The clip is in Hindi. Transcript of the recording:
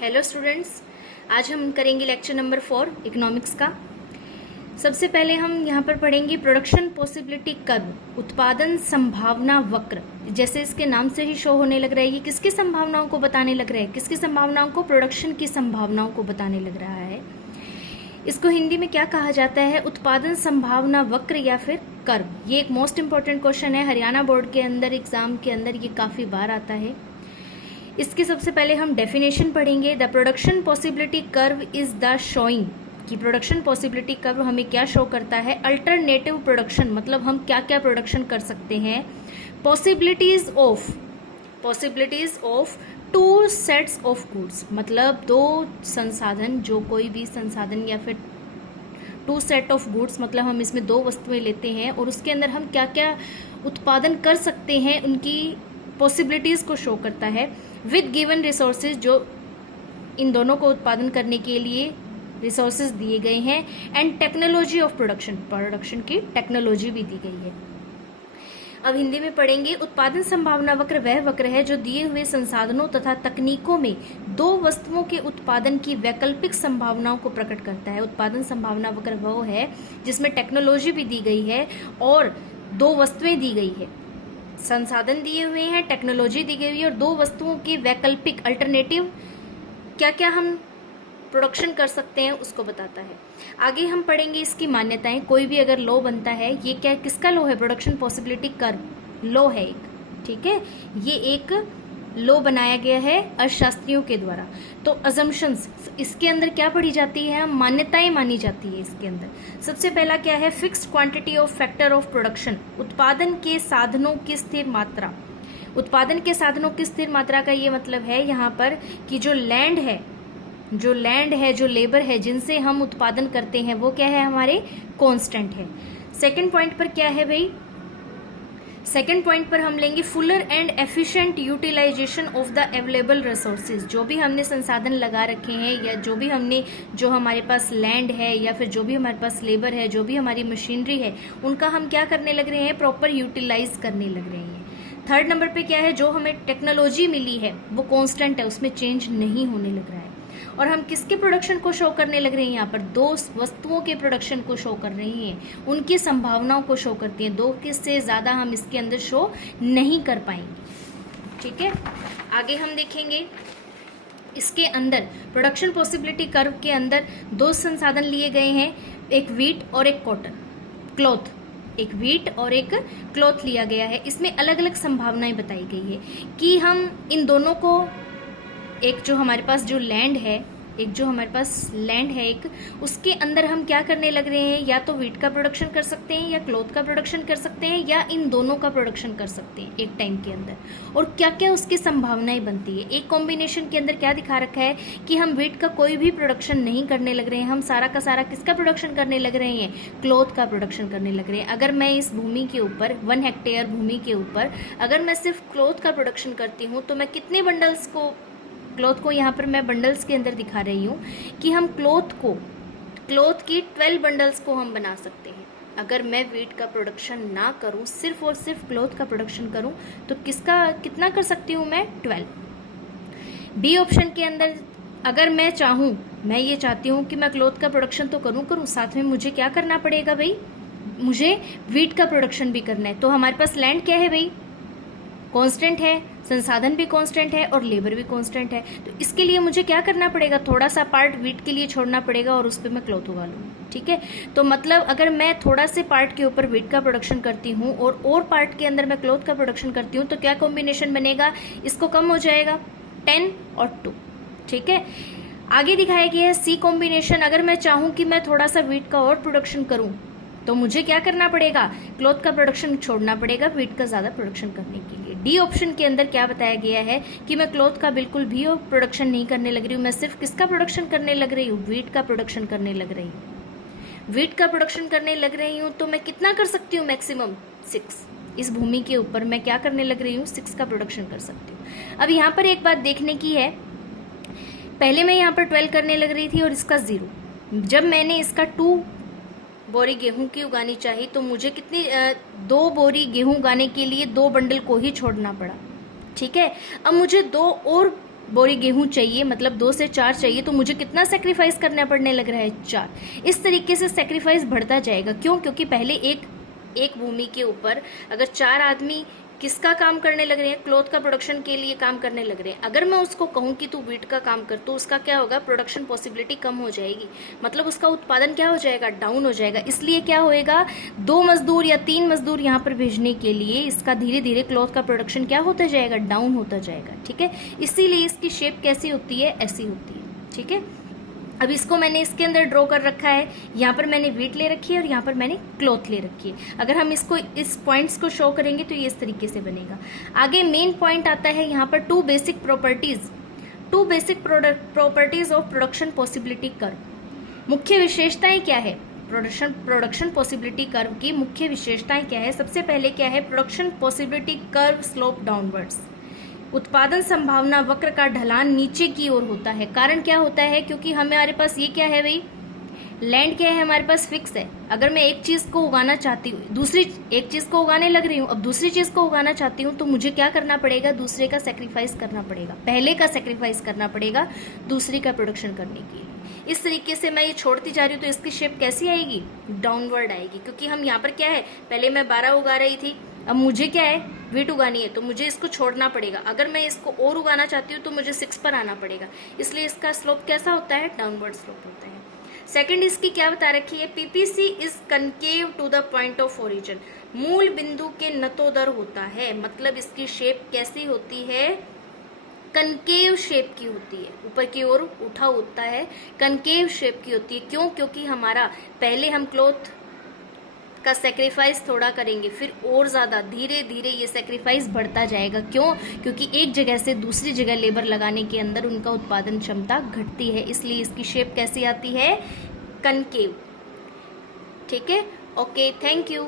हेलो स्टूडेंट्स, आज हम करेंगे लेक्चर नंबर 4 इकोनॉमिक्स का। सबसे पहले हम यहाँ पर पढ़ेंगे प्रोडक्शन पॉसिबिलिटी कर्व, उत्पादन संभावना वक्र। जैसे इसके नाम से ही शो होने लग रहा है, ये किसकी संभावनाओं को बताने लग रहा है, किसकी संभावनाओं को, प्रोडक्शन की संभावनाओं को बताने लग रहा है। इसको हिंदी में क्या कहा जाता है, उत्पादन संभावना वक्र या फिर कर्व। ये एक मोस्ट इंपॉर्टेंट क्वेश्चन है, हरियाणा बोर्ड के अंदर एग्जाम के अंदर ये काफी बार आता है। इसके सबसे पहले हम डेफिनेशन पढ़ेंगे। The production possibility curve is the showing, कि प्रोडक्शन पॉसिबिलिटी कर्व हमें क्या शो करता है, अल्टरनेटिव प्रोडक्शन, मतलब हम क्या क्या प्रोडक्शन कर सकते हैं, possibilities of two sets of goods, मतलब दो संसाधन, जो कोई भी संसाधन या फिर टू सेट ऑफ गुड्स, मतलब हम इसमें दो वस्तुएं लेते हैं और उसके अंदर हम क्या क्या उत्पादन कर सकते हैं, उनकी पॉसिबिलिटीज को शो करता है। विद गिवन रिसोर्सेज, जो इन दोनों को उत्पादन करने के लिए रिसोर्सेज दिए गए हैं, एंड टेक्नोलॉजी ऑफ प्रोडक्शन की टेक्नोलॉजी भी दी गई है। अब हिंदी में पढ़ेंगे। उत्पादन संभावना वक्र वह वक्र है जो दिए हुए संसाधनों तथा तकनीकों में दो वस्तुओं के उत्पादन की वैकल्पिक संभावनाओं को प्रकट करता है। उत्पादन संभावना वक्र वो है जिसमें टेक्नोलॉजी भी दी गई है और दो वस्तुएं दी गई है, संसाधन दिए हुए हैं, टेक्नोलॉजी दी गई है और दो वस्तुओं के वैकल्पिक अल्टरनेटिव क्या क्या हम प्रोडक्शन कर सकते हैं उसको बताता है। आगे हम पढ़ेंगे इसकी मान्यताएं। कोई भी अगर लॉ बनता है, ये क्या किसका लॉ है, प्रोडक्शन पॉसिबिलिटी कर्व लॉ है एक, ठीक है। ये एक लॉ बनाया गया है अर्थशास्त्रियों के द्वारा। तो अजम्पशंस इसके अंदर क्या पढ़ी जाती है, मान्यताएं मानी जाती है इसके अंदर। सबसे पहला क्या है, fixed quantity of factor of production, उत्पादन के साधनों की स्थिर मात्रा। उत्पादन के साधनों की स्थिर मात्रा का ये मतलब है यहाँ पर कि जो लैंड है, जो लेबर है, जिनसे हम उत्पादन करते हैं, वो क्या है, हमारे कांस्टेंट है। सेकंड पॉइंट पर क्या है भाई, सेकेंड पॉइंट पर हम लेंगे fuller and efficient utilization of the available resources. जो भी हमने संसाधन लगा रखे हैं या जो हमारे पास लैंड है या फिर जो भी हमारे पास लेबर है, जो भी हमारी मशीनरी है, उनका हम क्या करने लग रहे हैं, प्रॉपर यूटिलाइज करने लग रहे हैं। थर्ड नंबर पे क्या है, जो हमें टेक्नोलॉजी मिली है वो कांस्टेंट है, उसमें चेंज नहीं होने लग रहा है। और हम किसके प्रोडक्शन को शो करने लग रहे हैं, यहाँ पर दो वस्तुओं के प्रोडक्शन को शो कर रही हैं, उनकी संभावनाओं को शो करती हैं। दो से ज्यादा हम इसके अंदर शो नहीं कर पाएंगे, ठीक है। आगे हम देखेंगे इसके अंदर प्रोडक्शन पॉसिबिलिटी कर्व के अंदर दो संसाधन लिए गए हैं, एक वीट और एक कॉटन क्लॉथ, एक वीट और एक क्लॉथ लिया गया है। इसमें अलग अलग संभावनाएं बताई गई है कि हम इन दोनों को, एक जो हमारे पास जो लैंड है, एक उसके अंदर हम क्या करने लग रहे हैं, या तो वीट का प्रोडक्शन कर सकते हैं या क्लॉथ का प्रोडक्शन कर सकते हैं या इन दोनों का प्रोडक्शन कर सकते हैं एक टाइम के अंदर, और क्या क्या उसकी संभावनाएं बनती है। एक कॉम्बिनेशन के अंदर क्या दिखा रखा है कि हम वीट का कोई भी प्रोडक्शन नहीं करने लग रहे हैं, हम सारा का सारा किसका प्रोडक्शन करने लग रहे हैं, क्लॉथ का प्रोडक्शन करने लग रहे हैं। अगर मैं इस भूमि के ऊपर 1 हेक्टेयर भूमि के ऊपर अगर मैं सिर्फ क्लॉथ का प्रोडक्शन करती हूँ तो मैं कितने बंडल्स को, क्लॉथ को यहाँ पर मैं बंडल्स के अंदर दिखा रही हूँ कि हम क्लॉथ की 12 बंडल्स को हम बना सकते हैं। अगर मैं वीट का प्रोडक्शन ना करूँ, सिर्फ और सिर्फ क्लॉथ का प्रोडक्शन करूँ, तो कितना कर सकती हूँ मैं, 12। बी ऑप्शन के अंदर अगर मैं ये चाहती हूँ कि मैं क्लॉथ का प्रोडक्शन तो करूँ, साथ में मुझे क्या करना पड़ेगा भाई, मुझे वीट का प्रोडक्शन भी करना है। तो हमारे पास लैंड क्या है भाई, कांस्टेंट है, संसाधन भी कांस्टेंट है और लेबर भी कांस्टेंट है। तो इसके लिए मुझे क्या करना पड़ेगा, थोड़ा सा पार्ट वीट के लिए छोड़ना पड़ेगा और उस पर मैं क्लॉथ उगा लूँगी, ठीक है। तो मतलब अगर मैं थोड़ा से पार्ट के ऊपर वीट का प्रोडक्शन करती हूँ और पार्ट के अंदर मैं क्लॉथ का प्रोडक्शन करती हूँ, तो क्या कॉम्बिनेशन बनेगा, इसको कम हो जाएगा 10 और 2, ठीक है। आगे दिखाया गया है सी कॉम्बिनेशन। अगर मैं चाहूँ कि मैं थोड़ा सा वीट का और प्रोडक्शन करूँ तो मुझे क्या करना पड़ेगा, क्लॉथ का प्रोडक्शन छोड़ना पड़ेगा वीट का ज्यादा प्रोडक्शन करने के लिए। डी ऑप्शन के अंदर क्या बताया गया है कि मैं क्लॉथ का बिल्कुल भी प्रोडक्शन नहीं करने लग रही हूँ, मैं सिर्फ किसका प्रोडक्शन करने लग रही हूँ, वीट का प्रोडक्शन करने लग रही हूँ। वीट का प्रोडक्शन करने लग रही हूँ तो मैं कितना कर सकती हूँ, मैक्सिमम 6। इस भूमि के ऊपर मैं क्या करने लग रही हूँ, 6 का प्रोडक्शन कर सकती हूँ। अब यहाँ पर एक बात देखने की है, पहले मैं यहाँ पर 12 करने लग रही थी और इसका 0। जब मैंने इसका 2 बोरी गेहूं की उगानी चाहिए तो मुझे कितनी 2 बोरी गेहूं उगाने के लिए 2 बंडल को ही छोड़ना पड़ा, ठीक है। अब मुझे 2 और बोरी गेहूं चाहिए, मतलब 2 से 4 चाहिए, तो मुझे कितना सेक्रीफाइस करना पड़ने लग रहा है, 4। इस तरीके से सेक्रीफाइस बढ़ता जाएगा। क्यों? क्योंकि पहले एक भूमि के ऊपर अगर 4 आदमी किसका काम करने लग रहे हैं, क्लॉथ का प्रोडक्शन के लिए काम करने लग रहे हैं, अगर मैं उसको कहूं कि तू वीट का काम कर, तो उसका क्या होगा, प्रोडक्शन पॉसिबिलिटी कम हो जाएगी, मतलब उसका उत्पादन क्या हो जाएगा, डाउन हो जाएगा। इसलिए क्या होएगा, 2 मजदूर या 3 मजदूर यहाँ पर भेजने के लिए इसका धीरे धीरे क्लॉथ का प्रोडक्शन क्या होता जाएगा, डाउन होता जाएगा। ठीक है, इसीलिए इसकी शेप कैसी होती है, ऐसी होती है। ठीक है, अब इसको मैंने इसके अंदर ड्रॉ कर रखा है, यहाँ पर मैंने वीट ले रखी है और यहाँ पर मैंने क्लॉथ ले रखी है। अगर हम इसको इस पॉइंट्स को शो करेंगे तो ये इस तरीके से बनेगा। आगे मेन पॉइंट आता है यहाँ पर two basic properties of production possibility curve. मुख्य विशेषताएं क्या है, प्रोडक्शन पॉसिबिलिटी कर्व की मुख्य विशेषताएं क्या है। सबसे पहले क्या है, production possibility curve slope downwards, उत्पादन संभावना वक्र का ढलान नीचे की ओर होता है। कारण क्या होता है, क्योंकि हमारे पास ये क्या है भाई, लैंड क्या है हमारे पास, फिक्स है। अगर मैं एक चीज को उगाना चाहती हूँ, एक चीज को उगाने लग रही हूँ, अब दूसरी चीज को उगाना चाहती हूँ, तो मुझे क्या करना पड़ेगा, दूसरे का सेक्रीफाइस करना पड़ेगा, पहले का सेक्रीफाइस करना पड़ेगा दूसरी का प्रोडक्शन करने के लिए। इस तरीके से मैं ये छोड़ती जा रही हूँ, तो इसकी शेप कैसी आएगी, डाउनवर्ड आएगी। क्योंकि हम यहाँ पर क्या है, पहले मैं 12 उगा रही थी, अब मुझे क्या है, वीट उगानी है, तो मुझे इसको छोड़ना पड़ेगा। अगर मैं इसको और उगाना चाहती हूँ तो मुझे 6 पर आना पड़ेगा, इसलिए इसका स्लोप कैसा होता है, डाउनवर्ड स्लोप होता है। सेकंड इसकी क्या बता रखी है, PPC is concave to the point of origin, मूल बिंदु के नतोदर होता है। मतलब इसकी शेप कैसी होती है, कनकेव शेप की होती है, ऊपर की ओर उठा होता है, कनकेव शेप की होती है। क्यों? क्योंकि हमारा पहले हम क्लॉथ का सेक्रीफाइस थोड़ा करेंगे, फिर और ज्यादा धीरे धीरे ये सेक्रीफाइस बढ़ता जाएगा। क्यों? क्योंकि एक जगह से दूसरी जगह लेबर लगाने के अंदर उनका उत्पादन क्षमता घटती है, इसलिए इसकी शेप कैसी आती है, कनकेव। ठीक है, ओके, थैंक यू।